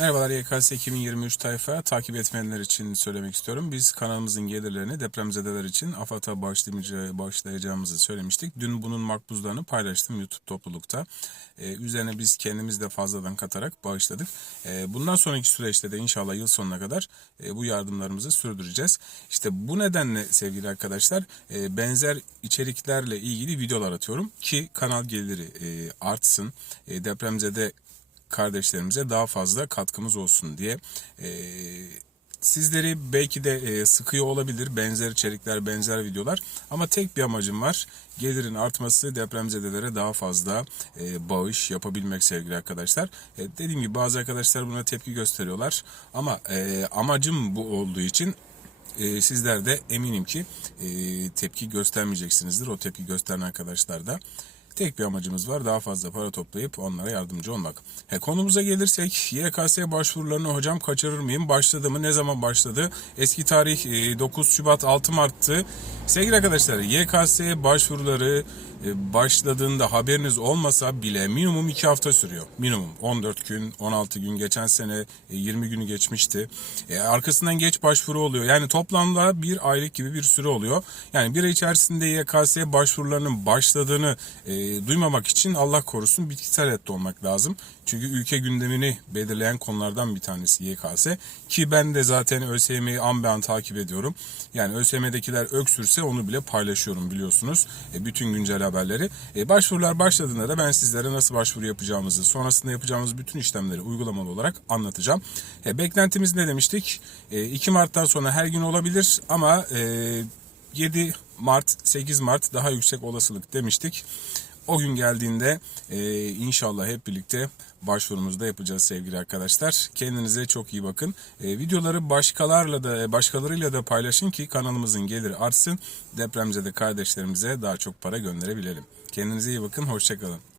Merhabalar YKS 2023 tayfa. Takip etmeyenler için söylemek istiyorum. Biz kanalımızın gelirlerini depremzedeler için AFAD'a bağışlayacağımızı söylemiştik. Dün bunun makbuzlarını paylaştım YouTube toplulukta. Ee, üzerine biz kendimiz de fazladan katarak bağışladık. Ee, bundan sonraki süreçte de inşallah yıl sonuna kadar e, bu yardımlarımızı sürdüreceğiz. İşte bu nedenle sevgili arkadaşlar e, benzer içeriklerle ilgili videolar atıyorum ki kanal geliri e, artsın. E, depremzede kardeşlerimize daha fazla katkımız olsun diye. Ee, sizleri belki de e, sıkıyor olabilir benzer içerikler, benzer videolar ama tek bir amacım var. Gelirin artması, depremzedelere daha fazla e, bağış yapabilmek sevgili arkadaşlar. E, dediğim gibi bazı arkadaşlar buna tepki gösteriyorlar ama e, amacım bu olduğu için e, sizler de eminim ki e, tepki göstermeyeceksinizdir. O tepki gösteren arkadaşlar da tek bir amacımız var. Daha fazla para toplayıp onlara yardımcı olmak. He, konumuza gelirsek YKS başvurularını hocam kaçırır mıyım? Başladı mı? Ne zaman başladı? Eski tarih e, 9 Şubat 6 Mart'tı. Sevgili arkadaşlar YKS başvuruları e, başladığında haberiniz olmasa bile minimum 2 hafta sürüyor. Minimum 14 gün, 16 gün geçen sene e, 20 günü geçmişti. E, arkasından geç başvuru oluyor. Yani toplamda bir aylık gibi bir süre oluyor. Yani bir içerisinde YKS başvurularının başladığını e, duymamak için Allah korusun bitkisel ette olmak lazım. Çünkü ülke gündemini belirleyen konulardan bir tanesi YKS. Ki ben de zaten ÖSYM'yi an be an takip ediyorum. Yani ÖSYM'dekiler öksürse onu bile paylaşıyorum biliyorsunuz. E, bütün güncel haberleri. E, başvurular başladığında da ben sizlere nasıl başvuru yapacağımızı, sonrasında yapacağımız bütün işlemleri uygulamalı olarak anlatacağım. E, beklentimiz ne demiştik? E, 2 Mart'tan sonra her gün olabilir ama e, 7 Mart, 8 Mart daha yüksek olasılık demiştik. O gün geldiğinde e, inşallah hep birlikte başvurumuzu da yapacağız sevgili arkadaşlar. Kendinize çok iyi bakın. E, videoları başkalarla da başkalarıyla da paylaşın ki kanalımızın geliri artsın. Depremzede kardeşlerimize daha çok para gönderebilelim. Kendinize iyi bakın. Hoşçakalın.